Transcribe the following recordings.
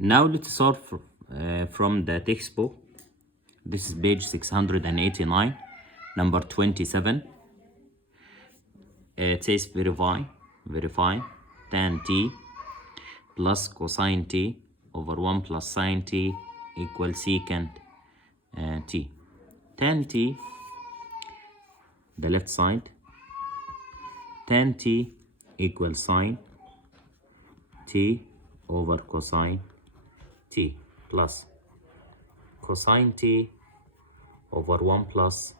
Now let's solve from the textbook. This is page 689, number 27. It says verify tan t plus cosine t over 1 plus sine t equals secant t. Tan t, the left side, tan t equals sine t over cosine t plus cosine t over 1 plus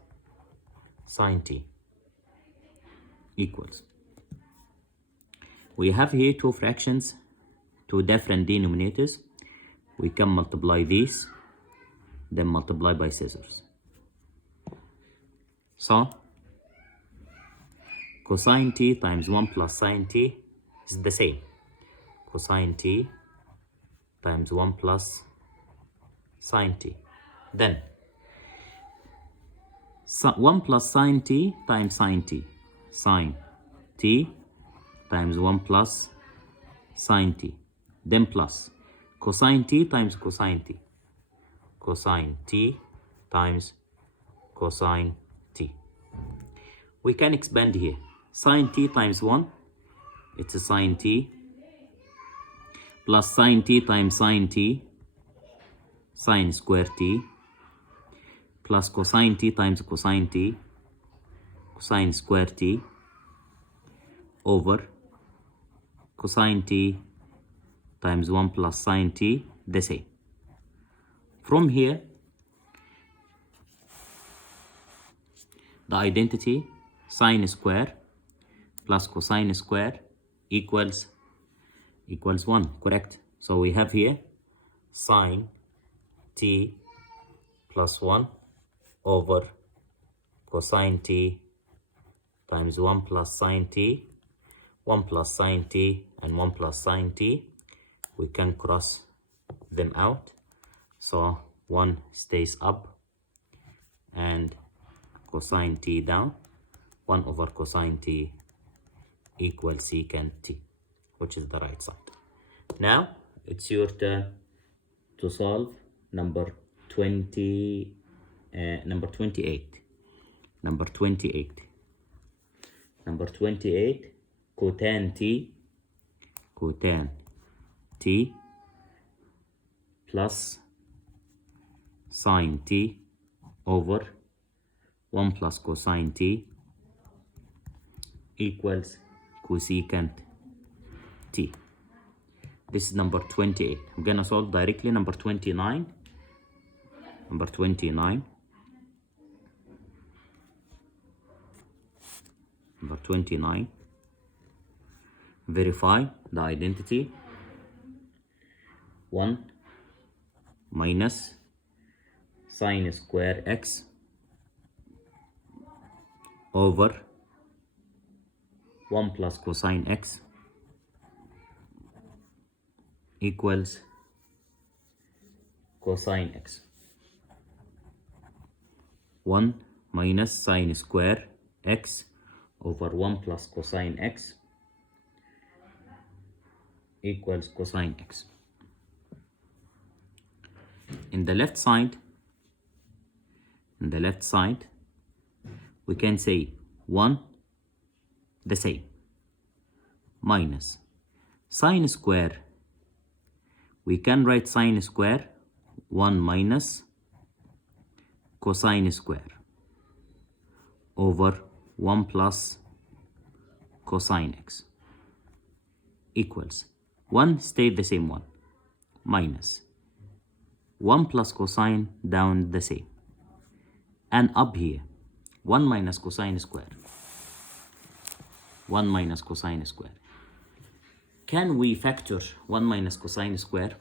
sine t equals. We have here two fractions, two different denominators. We can multiply these, then multiply by scissors. So cosine t times 1 plus sine t is the same. Cosine t times 1 plus sine t. Then 1 plus sine t times sine t. Sine t times 1 plus sine t. Then plus cosine t times cosine t. Cosine t times cosine t. We can expand here. Sine t times 1, it's a sine t, plus sine t times sine t, sine square t, plus cosine t times cosine t, cosine square t, over cosine t times 1 plus sine t, the same. From here, the identity sine square plus cosine square equals 1, correct? So we have here sine t plus 1 over cosine t times 1 plus sine t, 1 plus sine t and 1 plus sine t. We can cross them out. So 1 stays up and cosine t down. 1 over cosine t equals secant t, which is the right side. Now it's your turn to solve number 28. Number 28, cotan t plus sine t over 1 plus cosine t equals cosecant t. This is number 28. I'm gonna solve directly number 29. Verify the identity 1 minus sine square x over 1 plus cosine x equals cosine x. 1 minus sine square x over 1 plus cosine x equals cosine x. In the left side, we can say 1 the same minus sine square. We can write sine square 1 minus cosine square over 1 plus cosine x equals 1 stayed the same 1 minus 1 plus cosine down the same, and up here 1 minus cosine square. Can we factor 1 minus cosine square?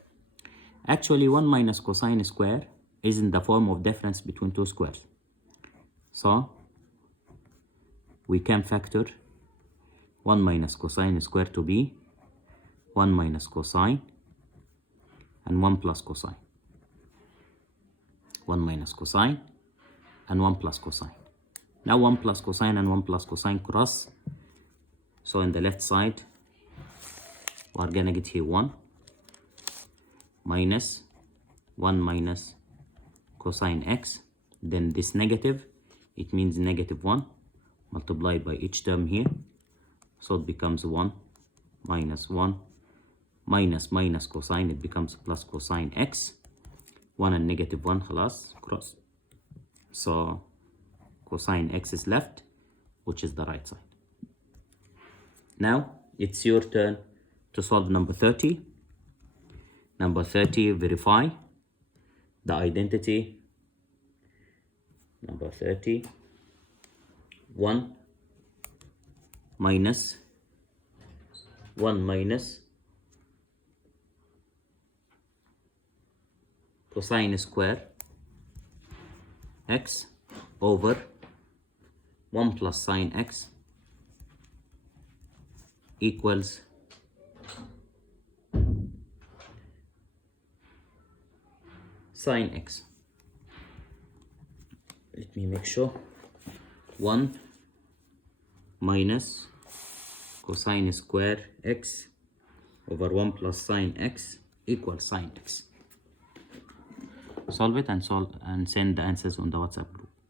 Actually 1 minus cosine square is in the form of difference between two squares, so we can factor 1 minus cosine square to be 1 minus cosine and 1 plus cosine. 1 minus cosine and 1 plus cosine. Now 1 plus cosine and 1 plus cosine cross. So in the left side, we're gonna get here 1 minus 1 minus cosine x. Then this negative, it means negative 1 multiplied by each term here. So it becomes 1 minus 1 minus minus cosine, it becomes plus cosine x. 1 and negative 1 خلاص cross. So cosine x is left, which is the right side. Now it's your turn to solve number 30. Number 30, verify the identity. Number 30, 1 minus cosine square x over 1 plus sine x equals sine x. Let me make sure. 1 minus cosine square x over 1 plus sine x equals sine x. Solve it and send the answers on the WhatsApp group.